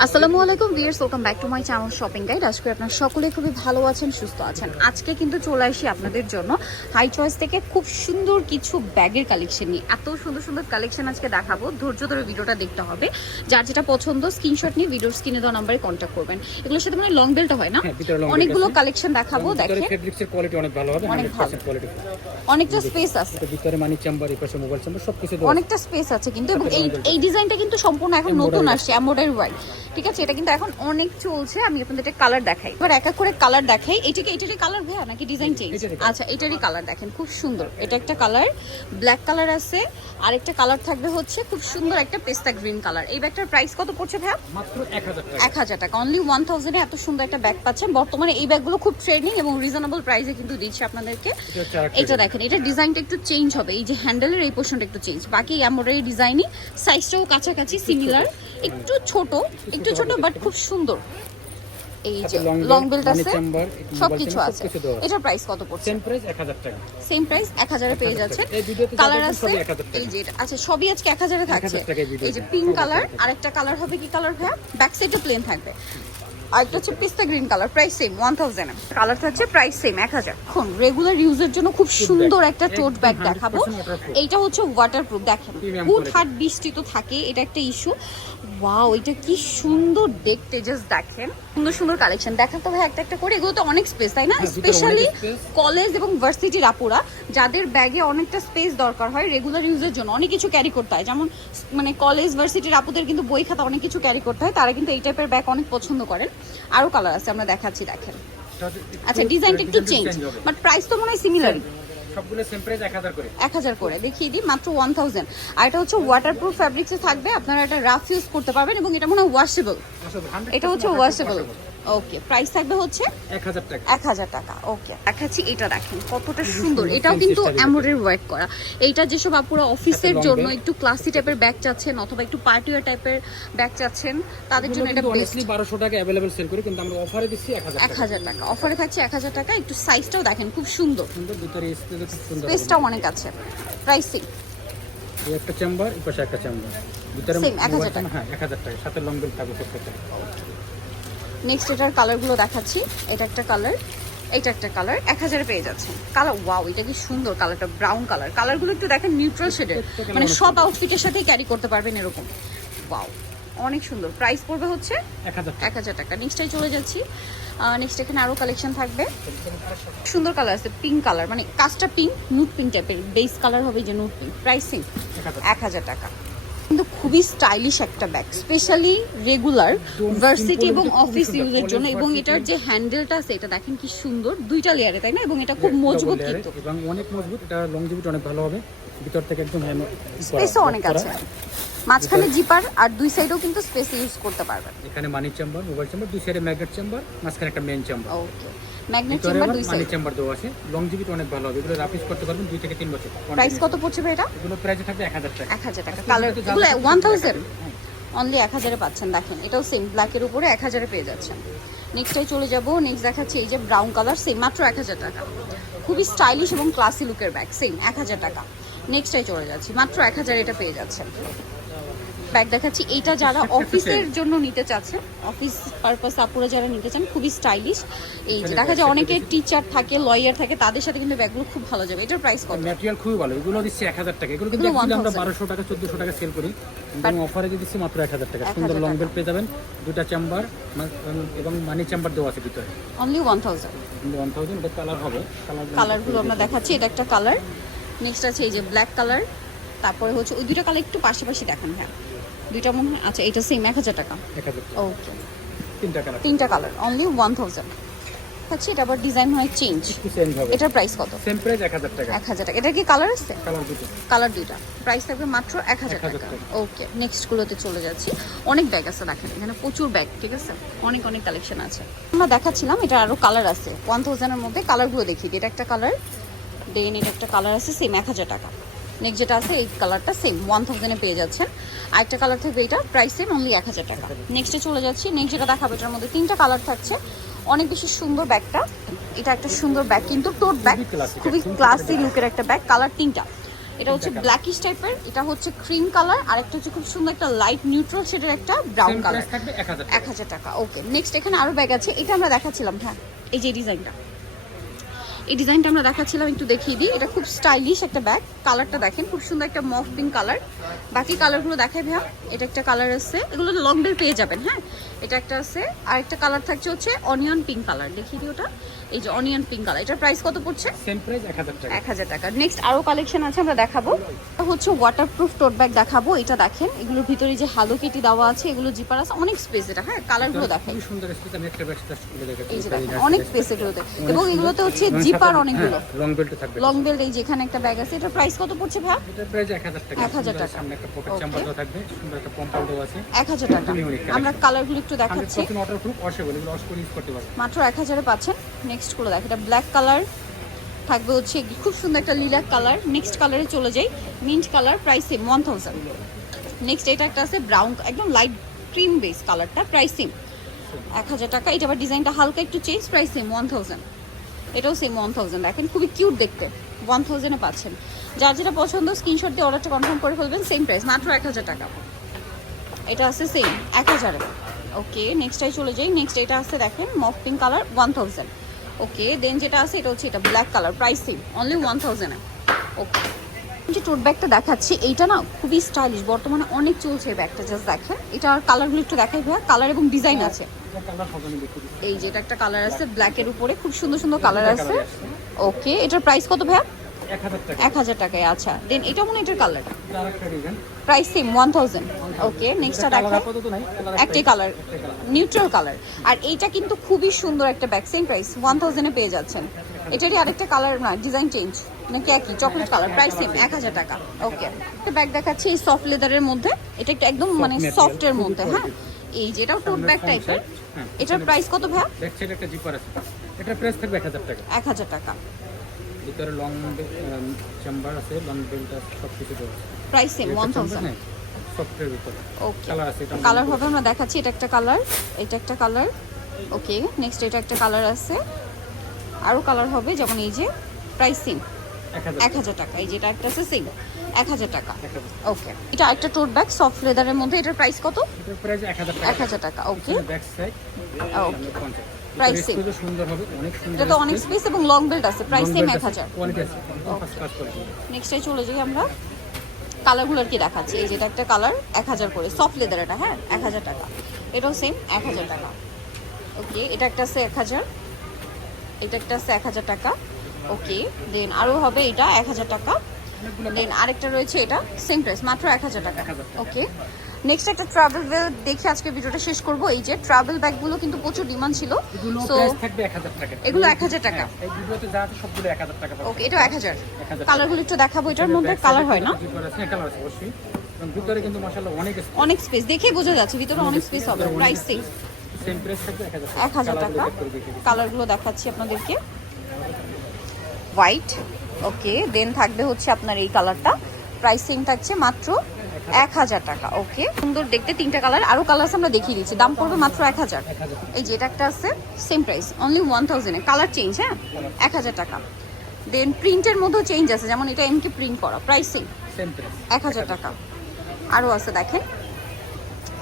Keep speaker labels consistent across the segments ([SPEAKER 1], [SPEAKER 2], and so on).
[SPEAKER 1] আসসালামু আলাইকুম viewers welcome back to my channel shopping guide আজকে আপনারা সকলে খুবই ভালো আছেন সুস্থ আছেন। আজকে কিন্তু চলে আসি আপনাদের জন্য হাই চয়েস থেকে খুব সুন্দর কিছু ব্যাগের কালেকশন নিয়ে। এত সুন্দর সুন্দর কালেকশন আজকে দেখাবো। ধৈর্য ধরে ভিডিওটা দেখতে হবে। যার যেটা পছন্দ স্ক্রিনশট নিয়ে ভিডিওর স্ক্রিনে দেওয়া নাম্বারে কন্ট্যাক্ট করবেন। এগুলোর সাথে মানে লং বেল্ট হয় না?
[SPEAKER 2] হ্যাঁ,
[SPEAKER 1] অনেকগুলো কালেকশন দেখাবো দেখেন
[SPEAKER 2] কোয়ালিটি অনেক ভালো হবে
[SPEAKER 1] অনেক
[SPEAKER 2] 100% কোয়ালিটি
[SPEAKER 1] অনেকটা স্পেস আছে।
[SPEAKER 2] ভিতরে মানি চেম্বার এই পাশে মোবাইল চেম্বার সবকিছু
[SPEAKER 1] অনেকটা স্পেস আছে কিন্তু এবং এই এই ডিজাইনটা কিন্তু সম্পূর্ণ এখন নতুন আসছে এমব্রয়ডারি ওয়ার্ক ঠিক আছে এটা কিন্তু এখন অনেক চলছে আমি আপনাদের কালার দেখাই। এবার এক এক করে কালার দেখাই। এটাকে এটারই কালার ভাইয়া নাকি ডিজাইন চেঞ্জ আচ্ছা এটারই কালার দেখেন খুব সুন্দর। এটা একটা কালার ব্ল্যাক কালার আছে। আর একটা কালার থাকবে হচ্ছে খুব সুন্দর একটা পেস্তা গ্রিন কালার এই ব্যাগটার প্রাইস কত পড়ছে ভাইয়া?
[SPEAKER 2] মাত্র 1000 টাকা।
[SPEAKER 1] এক হাজার টাকা। অনলি ওয়ান থাউজেন্ডে এত সুন্দর একটা ব্যাগ পাচ্ছেন। বর্তমানে এই ব্যাগগুলো খুব ট্রেন্ডিং এবং রিজনেবল প্রাইসে কিন্তু দিচ্ছে আপনাদেরকে।
[SPEAKER 2] এটা
[SPEAKER 1] এটা দেখেন এটা ডিজাইনটা একটু চেঞ্জ হবে। এই যে হ্যান্ডেলের এই পোর্শনটা একটু চেঞ্জ বাকি এমব্রয়ডারি ডিজাইনই সাইজটাও কাছাকাছি সিমিলার একটু ছোট একটু ছোট বাট খুব সুন্দর। এই যে লং বেল্ট আছে সবকিছু আছে। এটার প্রাইস কত পড়ছে?
[SPEAKER 2] সেম প্রাইস 1000 টাকা।
[SPEAKER 1] সেম প্রাইস এক হাজারে পেয়ে যাচ্ছেন। কালার আছে
[SPEAKER 2] 1000 টাকা।
[SPEAKER 1] এই যে আছে আচ্ছা সবই আজকে এক হাজারে থাকছে।
[SPEAKER 2] 1000 টাকায় ভিডিও
[SPEAKER 1] এই যে পিঙ্ক কালার
[SPEAKER 2] 1000।
[SPEAKER 1] আরেকটা কালার হবে কি কালার ভাইয়া? ব্যাক সাইডও প্লেন থাকবে। আরেকটা হচ্ছে পিস্তা green colour price same one thousand colour থাকছে প্রাইস সেম এক হাজার। এখন রেগুলার ইউজের জন্য খুব সুন্দর একটা টোট ব্যাগ দেখাবো।
[SPEAKER 2] 100%
[SPEAKER 1] এইটা হচ্ছে ওয়াটারপ্রুফ দেখেন হুট হাট বৃষ্টি তো থাকে এটা একটা ইস্যু ওয়াও এটা কি সুন্দর দেখতে জাস্ট দেখেন। সুন্দর সুন্দর কালেকশন দেখাতে ভাই একটা একটা করে এগুলো তো অনেক স্পেস তাই না?
[SPEAKER 2] হ্যাঁ,
[SPEAKER 1] স্পেশালি কলেজ এবং ভার্সিটির আপুরা যাদের ব্যাগে অনেকটা স্পেস দরকার হয় রেগুলার ইউজের জন্য অনেক কিছু ক্যারি করতে হয়। যেমন মানে কলেজ ভার্সিটির আপুদের কিন্তু বই খাতা অনেক কিছু ক্যারি করতে হয় তারা কিন্তু এই টাইপের ব্যাগ অনেক পছন্দ করেন। আরও কালার আছে আমরা দেখাচ্ছি দেখেন। আচ্ছা ডিজাইনটা একটু চেঞ্জ বাট প্রাইস তো মনে হয় সিমিলারই
[SPEAKER 2] সবগুলো সেম প্রাইস 1000 করে।
[SPEAKER 1] দেখিয়ে দিই মাত্র ওয়ান থাউজেন্ড আর এটা হচ্ছে ওয়াটারপ্রুফ ফ্যাব্রিক্সে থাকবে আপনারা এটা রাফ ইউজ করতে পারবেন এবং এটা মনে হয় ওয়াশেবল এটা হচ্ছে ওয়াশেবল ওকে প্রাইস থাকবে হচ্ছে
[SPEAKER 2] 1000 টাকা
[SPEAKER 1] এক হাজার টাকা ওকে দেখাচ্ছি এটা দেখেন কতটা সুন্দর এটাও কিন্তু এমব্রয়ডারি ওয়ার্ক করা এইটা যেসব আপুরা অফিসের
[SPEAKER 2] long
[SPEAKER 1] জন্য
[SPEAKER 2] belt।
[SPEAKER 1] একটু ক্লাসি টাইপের ব্যাগ চাচ্ছেন অথবা একটু পার্টিওয়ার টাইপের ব্যাগ চাচ্ছেন তাদের জন্য এটা বেস্ট
[SPEAKER 2] অনেস্টলি 1200 টাকা अवेलेबल সেল করি কিন্তু আমরা অফারে দিচ্ছি 1000
[SPEAKER 1] এক
[SPEAKER 2] টাকা
[SPEAKER 1] হাজার টাকা অফারে থাকছে এক হাজার টাকা একটু সাইজটাও দেখেন খুব সুন্দর
[SPEAKER 2] সুন্দর ভিতরে স্পেস খুব সুন্দর
[SPEAKER 1] স্পেসটাও অনেক আছে প্রাইসিং
[SPEAKER 2] এই একটা চেম্বার এই পাশে একটা চেম্বার ভিতরে
[SPEAKER 1] Same, 1000
[SPEAKER 2] mobile
[SPEAKER 1] টাকা।
[SPEAKER 2] হ্যাঁ 1000 টাকা সাথে লং বেল থাকবে প্রত্যেকটা
[SPEAKER 1] নেক্সট এটার কালারগুলো দেখাচ্ছি। এটা একটা কালার এটা একটা কালার এক হাজারে পেয়ে যাচ্ছেন। কালার ওয়াও এটা কি সুন্দর কালারটা ব্রাউন কালার কালারগুলো একটু দেখেন নিউট্রাল শেডের মানে সব আউটফিটের সাথেই ক্যারি করতে পারবেন এরকম। ওয়াও অনেক সুন্দর। প্রাইস পড়বে হচ্ছে
[SPEAKER 2] 1000 টাকা।
[SPEAKER 1] এক হাজার টাকা। নেক্সটাই চলে যাচ্ছি। নেক্সট এখানে আরও কালেকশন থাকবে। সুন্দর কালার আছে পিঙ্ক কালার মানে কাজটা পিঙ্ক নুট পিঙ্ক টাইপের বেস কালার হবে যে নুট পিঙ্ক প্রাইসিং
[SPEAKER 2] 1000
[SPEAKER 1] এক হাজার টাকা। কিন্তু খুবই স্টাইলিশ একটা ব্যাগ স্পেশালি রেগুলার ভার্সিটি এবং অফিস ইউজের জন্য। এবং এটার যে হ্যান্ডেলটা আছে এটা দেখেন কি সুন্দর দুইটা লেয়ারে তাই না? এবং এটা খুব মজবুত কিন্তু।
[SPEAKER 2] এবং অনেক মজবুত এটা লং লংজিভিটি অনেক ভালো হবে। ভিতর থেকে একদম
[SPEAKER 1] স্পেসও অনেক আছে। মাঝখানে জিপার আর দুই সাইডেও কিন্তু স্পেস ইউজ করতে পারবেন।
[SPEAKER 2] এখানে মানি চেম্বার মোবাইল চেম্বার দুই সাইডে ম্যাগনেট চেম্বার মাঝখানে একটা
[SPEAKER 1] main chamber
[SPEAKER 2] okay
[SPEAKER 1] magnet
[SPEAKER 2] chamber
[SPEAKER 1] দুই সাইড
[SPEAKER 2] চেম্বার দেওয়া আছে। লংজিভিটি অনেক ভালো হবে। এগুলো রাফিস করতে পারবেন দুই থেকে তিন বছর।
[SPEAKER 1] প্রাইস কত পড়ছে ভাই এটা?
[SPEAKER 2] এগুলো প্রাইসে থাকবে এক হাজার টাকা।
[SPEAKER 1] এক হাজার টাকা। কালার এগুলো
[SPEAKER 2] দেখাচ্ছি
[SPEAKER 1] ওয়ান
[SPEAKER 2] সব
[SPEAKER 1] থাউজেন্ড
[SPEAKER 2] 1000 হ্যাঁ।
[SPEAKER 1] অনলি পাচ্ছেন দেখেন। এটাও সেম ব্ল্যাকের উপরে এক হাজারে পেয়ে যাচ্ছেন। নেক্সটটাই চলে যাব। নেক্সট দেখাচ্ছি এই যে ব্রাউন কালার সেম মাত্র এক হাজার টাকা। খুবই স্টাইলিশ এবং ক্লাসি লুকের ব্যাগ সেম এক হাজার টাকা। নেক্সটটাই চলে যাচ্ছি। মাত্র এক হাজার এটা পেয়ে যাচ্ছেন। ব্যাগ দেখাচ্ছি এইটা যারা অফিসের জন্য নিতে চাচ্ছেন অফিস পারপাস আপুরা যারা নিতে চান খুবই স্টাইলিশ এই যে দেখা যায় অনেকে টিচার থাকে লয়ার থাকে তাদের সাথে কিন্তু ব্যাগগুলো খুব ভালো যাবে। এটার প্রাইস কত?
[SPEAKER 2] ম্যাটেরিয়াল খুবই ভালো এগুলো দিচ্ছি এক হাজার টাকা। এগুলো কিন্তু আমরা
[SPEAKER 1] 1000
[SPEAKER 2] বারোশো টাকা চোদ্দশো টাকা সেল করি। কিন্তু অফারে দিচ্ছি মাত্র এক হাজার টাকা। সুন্দর লং
[SPEAKER 1] টাকা।
[SPEAKER 2] বেল পেয়ে যাবেন। দুটা চেম্বার এবং মানি চেম্বার দেওয়া আছে ভিতরে।
[SPEAKER 1] Only one
[SPEAKER 2] thousand one thousand এটা কালার হবে।
[SPEAKER 1] কালারগুলো আমরা দেখাচ্ছি এটা একটা কালার নেক্সট আছে এই যে ব্ল্যাক কালার তারপরে হচ্ছে ওই দুটো কালার একটু পাশাপাশি দেখান হ্যাঁ। দুইটা মনে হয়? আচ্ছা এটা সেম এক হাজার টাকা।
[SPEAKER 2] টাকা।
[SPEAKER 1] ওকে
[SPEAKER 2] তিনটা কালার
[SPEAKER 1] তিনটা কালার অনলি ওয়ান থাউজেন্ড আচ্ছা এটা আবার ডিজাইন হয় চেঞ্জ এটার প্রাইস কত?
[SPEAKER 2] সেম প্রাইস এক হাজার টাকা।
[SPEAKER 1] এক হাজার টাকা। এটা কি কালার আছে?
[SPEAKER 2] কালার দুটো।
[SPEAKER 1] কালার দুইটা। প্রাইস থাকবে মাত্র এক হাজার
[SPEAKER 2] 1000
[SPEAKER 1] টাকা। ওকে নেক্সট গুলোতে চলে যাচ্ছি। অনেক ব্যাগ আছে দেখেন এখানে প্রচুর ব্যাগ ঠিক আছে? অনেক অনেক কালেকশন আছে। আমরা দেখাচ্ছিলাম এটা আরও কালার আছে। ওয়ান থাউজেন্ডের মধ্যে কালারগুলো দেখিয়ে দিই। এটা একটা কালার দেন এটা একটা কালার আছে সেম এক হাজার টাকা। নেক্সট যেটা আছে এই কালারটা সেম ওয়ান থাউজেন্ডে পেয়ে যাচ্ছেন। আরেকটা কালার থাকবে এটা প্রাইস সেম অনলি এক হাজার টাকা। নেক্সটে চলে যাচ্ছি নেক্সট যেটা দেখাবো এটার মধ্যে তিনটা কালার থাকছে। অনেক বেশি সুন্দর ব্যাগটা। এটা একটা সুন্দর ব্যাগ কিন্তু টোট ব্যাগ
[SPEAKER 2] খুবই
[SPEAKER 1] ক্লাসি লুকের একটা ব্যাগ কালার তিনটা। এটা হচ্ছে ব্ল্যাকিশ টাইপের এটা হচ্ছে ক্রিম কালার আর একটা হচ্ছে খুব সুন্দর একটা লাইট নিউট্রাল শেডের একটা ব্রাউন কালার
[SPEAKER 2] এক হাজার
[SPEAKER 1] এক হাজার টাকা ওকে নেক্সট এখানে আরও ব্যাগ আছে এটা আমরা দেখাচ্ছিলাম হ্যাঁ এই যে ডিজাইনটা এই ডিজাইনটা আমরা দেখাচ্ছিলাম, একটু দেখিয়ে দিই। এটা খুব স্টাইলিশ একটা ব্যাগ কালারটা দেখেন, খুব সুন্দর একটা মফ পিঙ্ক কালার বাকি কালারগুলো দেখাই ভাইয়া, এটা একটা কালার আছে। এগুলো লং বেল পেয়ে যাবেন হ্যাঁ? এটা একটা আছে। আর একটা কালার থাকছে হচ্ছে অনিয়ন পিঙ্ক কালার দেখিয়ে দিই ওটা এই যে অনিয়ন পিঙ্ক কালার এটার প্রাইস কত পড়ছে?
[SPEAKER 2] সেম প্রাইস এক হাজার টাকা।
[SPEAKER 1] এক হাজার টাকা। নেক্সট আরও কালেকশন আছে আমরা দেখাবো। এটা হচ্ছে ওয়াটারপ্রুফ টোট ব্যাগ দেখাবো এটা দেখেন। এগুলোর ভিতরে যে হালো কেটি দেওয়া আছে এগুলো জিপার আছে অনেক স্পেস এটা হ্যাঁ? কালারগুলো দেখেন।
[SPEAKER 2] খুবই সুন্দর স্পেস আমি একটা ব্যাগ জাস্ট খুলে দেখাচ্ছি।
[SPEAKER 1] এই যে দেখেন অনেক স্পেস এগুলোতে এবং এগুলোতে হচ্ছে জিপার অনেকগুলো।
[SPEAKER 2] লং বেল্ট থাকবে।
[SPEAKER 1] লং বেল্ট এই যেখানে একটা ব্যাগ আছে। এটার প্রাইস কত পড়ছে ভাই?
[SPEAKER 2] এটার প্রাইস এক হাজার টাকা।
[SPEAKER 1] 1000 টাকা।
[SPEAKER 2] সামনে একটা পকেট. চাম্বার থাকবে। সুন্দর একটা পম্পল দেওয়া আছে।
[SPEAKER 1] এক হাজার টাকা. আমরা কালারগুলো একটু দেখাচ্ছি।
[SPEAKER 2] করে
[SPEAKER 1] মাত্র এক হাজারে পাচ্ছেন। নেক্সটগুলো দেখ এটা ব্ল্যাক কালার থাকবে হচ্ছে খুব সুন্দর একটা লিলাক কালার নেক্সট কালারে চলে যাই mint colour price same one thousand next এটা একটা আছে ব্রাউন একদম লাইট ক্রিম বেস কালারটা প্রাইস সেম এক হাজার টাকা এটা আবার ডিজাইনটা হালকা একটু change price same one thousand এটাও সেম ওয়ান থাউজেন্ড দেখেন খুবই কিউট দেখতে। ওয়ান থাউজেন্ডে পাচ্ছেন। যার যেটা পছন্দ স্ক্রিনশট দিয়ে অর্ডারটা কনফার্ম করে ফেলবেন সেম প্রাইস মাত্র এক হাজার টাকা। এটা আছে সেম এক হাজারে। ওকে নেক্সটটাই চলে যাই। নেক্সট এটা আছে দেখেন মফ pink colour one thousand okay then যেটা আছে এটা হচ্ছে এটা black colour price same only one থাউজেন্ডে okay যে টোট ব্যাগটা দেখাচ্ছি এইটা না খুবই স্টাইলিশ বর্তমানে অনেক চলছে এই ব্যাগটা জাস্ট দেখেন। এটার কালারগুলো একটু দেখাই ভাইয়া কালার এবং ডিজাইন আছে।
[SPEAKER 2] দেখতে দিচ্ছি
[SPEAKER 1] এই যে এটা একটা কালার আছে ব্ল্যাকের উপরে খুব সুন্দর সুন্দর কালার আছে।
[SPEAKER 2] আছে।
[SPEAKER 1] ওকে এটার প্রাইস কত ভাইয়া?
[SPEAKER 2] এক হাজার
[SPEAKER 1] টাকায় আচ্ছা। দেন এটা মনে এটার
[SPEAKER 2] colour
[SPEAKER 1] price same one thousand okay নেক্সটটা
[SPEAKER 2] নাই? কালার
[SPEAKER 1] একটাই কালার নিউট্রাল কালার আর এইটা কিন্তু খুবই সুন্দর একটা ব্যাগ সেম প্রাইস ওয়ান থাউজেন্ডে পেয়ে যাচ্ছেন। এটারই আরেকটা কালার না ডিজাইন চেঞ্জ নাকি একই? চকলেট কালার প্রাইস সেম এক হাজার টাকা। ওকে একটা ব্যাগ দেখাচ্ছি এই সফট লেদারের মধ্যে। এটা একটা একদম মানে সফটের মধ্যে হ্যাঁ। এই যেটাও টোট ব্যাগ টাইপের এটার প্রাইস কত ভাইয়া?
[SPEAKER 2] ব্যাক সাইডে একটা জিপার আছে। এটার প্রাইস থাকবে এক হাজার টাকা।
[SPEAKER 1] এক হাজার টাকা।
[SPEAKER 2] ভিতরে লং চেম্বার আছে লং বেল্ট আছে সব কিছু দেওয়া আছে
[SPEAKER 1] প্রাইস সেম ওয়ান থাউজেন্ড
[SPEAKER 2] সফটের ভিতরে।
[SPEAKER 1] ওকে
[SPEAKER 2] কালার আছে এটা
[SPEAKER 1] কালার হবে আমরা দেখাচ্ছি এটা একটা কালার এটা একটা কালার ওকে নেক্সট এটা একটা কালার আছে। আরও কালার হবে যেমন এই যে প্রাইস সেম
[SPEAKER 2] এক হাজার
[SPEAKER 1] টাকা। এই যেটা একটা আছে সেম এক হাজার টাকা। ওকে এটা একটা টোট ব্যাগ সফট লেদারের মধ্যে এটার প্রাইস কত?
[SPEAKER 2] এক হাজার টাকা।
[SPEAKER 1] ওকে ওকে
[SPEAKER 2] খুবই সুন্দর হবে অনেক সুন্দর
[SPEAKER 1] এটা তো অনেক স্পেস এবং লং বেল্ট আছে প্রাইস সেম এক হাজার।
[SPEAKER 2] কোয়ালিটি আছে
[SPEAKER 1] নেক্সটে চলে যাই আমরা। কালারগুলোর কি দেখাচ্ছি। এই যেটা একটা কালার এক হাজার করে। সফট লেদার এটা হ্যাঁ এক হাজার টাকা। এটাও সেম এক হাজার টাকা। ওকে এটা একটা আছে এক হাজার। এটা একটা আছে এক হাজার টাকা। ওকে দেন আরও হবে এটা এক হাজার টাকা। দেন আরেকটা রয়েছে এটা সেম প্রাইস মাত্র এক হাজার টাকা। ওকে নেক্সট একটা ট্রাভেল বেল দেখে আজকে ভিডিওটা শেষ করব। এই যে ট্রাভেল ব্যাগগুলো কিন্তু প্রচুর ডিমান্ড ছিল।
[SPEAKER 2] এগুলো
[SPEAKER 1] সো
[SPEAKER 2] এক হাজার টাকা।
[SPEAKER 1] এগুলো 1000 টাকা?
[SPEAKER 2] হ্যাঁ, এক হাজার টাকা
[SPEAKER 1] ওকে এটাও এক হাজার। কালারগুলো একটু দেখাবো এটার মধ্যে। কালার হয় না?
[SPEAKER 2] ভিতরে কিন্তু মাশাআল্লাহ অনেক
[SPEAKER 1] অনেক স্পেস দেখেই বোঝা যাচ্ছে ভিতরে অনেক স্পেস হবে প্রাইস সেম
[SPEAKER 2] সেম প্রাইস থাকবে এক হাজার
[SPEAKER 1] টাকা।
[SPEAKER 2] কালারগুলো
[SPEAKER 1] দেখাচ্ছি আপনাদেরকে। হোয়াইট ওকে দেন থাকবে হচ্ছে আপনার এই কালারটা। প্রাইসিং থাকছে মাত্র এক হাজার টাকা ওকে। সুন্দর দেখতে তিনটা কালার আরও কালার আমরা দেখিয়ে দিচ্ছি। দাম পড়বে মাত্র এক হাজার। এই যে এটা একটা আছে সেম প্রাইস অনলি ওয়ান থাউজেন্ডে কালার চেঞ্জ হ্যাঁ? এক হাজার টাকা। দেন প্রিন্টের মধ্যেও চেঞ্জ আছে যেমন এটা এমকে প্রিন্ট করা প্রাইসিং এক হাজার টাকা। আরও আছে দেখেন।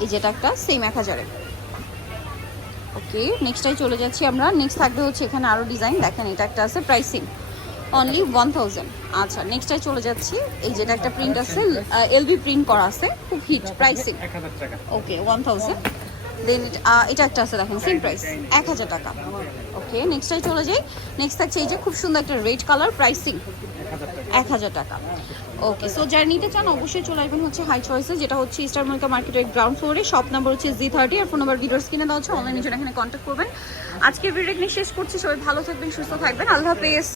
[SPEAKER 1] এই যেটা একটা সেম এক হাজারে। ওকে নেক্সটটাই চলে যাচ্ছি আমরা। নেক্সট থাকবে হচ্ছে এখানে আরও ডিজাইন দেখেন এটা একটা আছে প্রাইসিং অনলি ওয়ান থাউজেন্ড আচ্ছা নেক্সটটাই চলে যাচ্ছি। এই যেটা একটা প্রিন্ট আছে এলবি প্রিন্ট করা আছে খুব
[SPEAKER 2] hit pricing
[SPEAKER 1] okay one thousand then এটা একটা আছে দেখেন সেম প্রাইস এক হাজার টাকা। ওকে নেক্সটটাই চলে যাই। নেক্সট থাকছে এই যে খুব সুন্দর একটা রেড কালার প্রাইসিং এক হাজার টাকা। ওকে সো যারা নিতে চান অবশ্যই চলে আসবেন হচ্ছে হাই চয়েসে যেটা হচ্ছে স্টার মল্লিকা মার্কেটের গ্রাউন্ড ফ্লোরে শপ নাম্বার হচ্ছে জি থার্টি আর ফোন নাম্বার ভিডিওস কিনে দেওয়া হচ্ছে অনলাইনে জন্য এখানে কন্ট্যাক্ট করবেন। আজকের ভিডিও এখানে শেষ করছি সবাই ভালো থাকবেন সুস্থ থাকবেন। আল্লাহ হাফেজ।